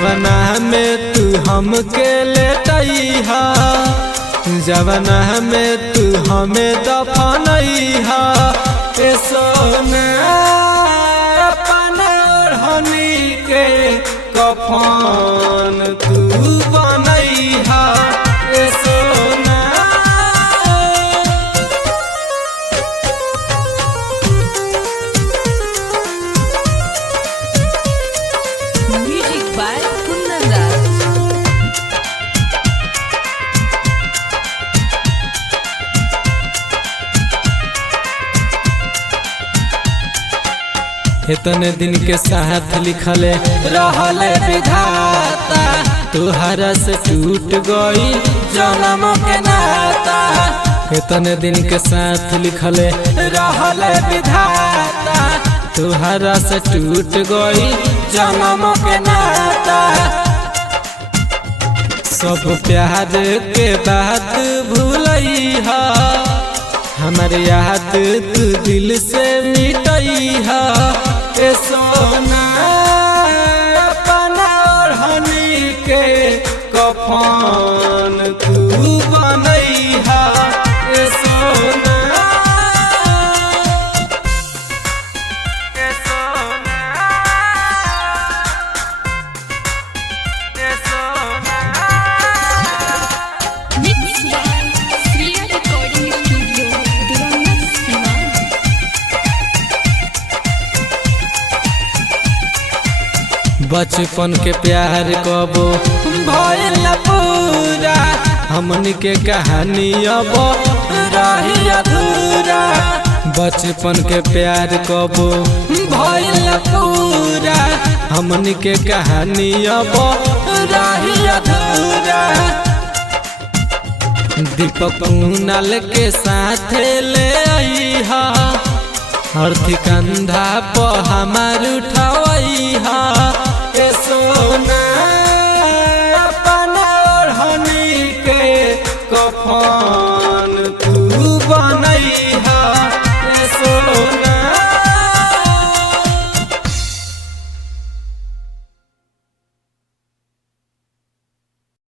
जवना में तू हमके लेटइहा, जवना में तू हमें दफनइहा। ए सोना अपना ओढ़नी के कफन तू बनइहा। ए सोना म्यूजिक बाय कुंदन राज। इतने दिन के साथ लिखले रहले विधाता, तुहरा से टूट गई जन्म के नाता। इतने दिन के साथ लिखले रहले विधाता, तुहरा से टूट गई जन्म के नाता। सब प्यार के बात भूलइहा, हमारे याद तू दिल से मिटइहा। ए सोना अपना ओढ़नी के कफन तू बनइहा। ए सोना ए सोना ए सोना Mixed by Sriya Recording Studio, Duranga, Siwan. बचपन के प्यार कबो भइल पूरा, हमनी के कहानी अब रही अधूरा। बचपन के प्यार कबो भइल पूरा, हमनी के कहानी अब रही अधूरा। दीपक कुणाल के साथ ले आईहा, अर्थी कंधा पर हमार उठवइहा। ए सोना अपना ओढ़नी के कफन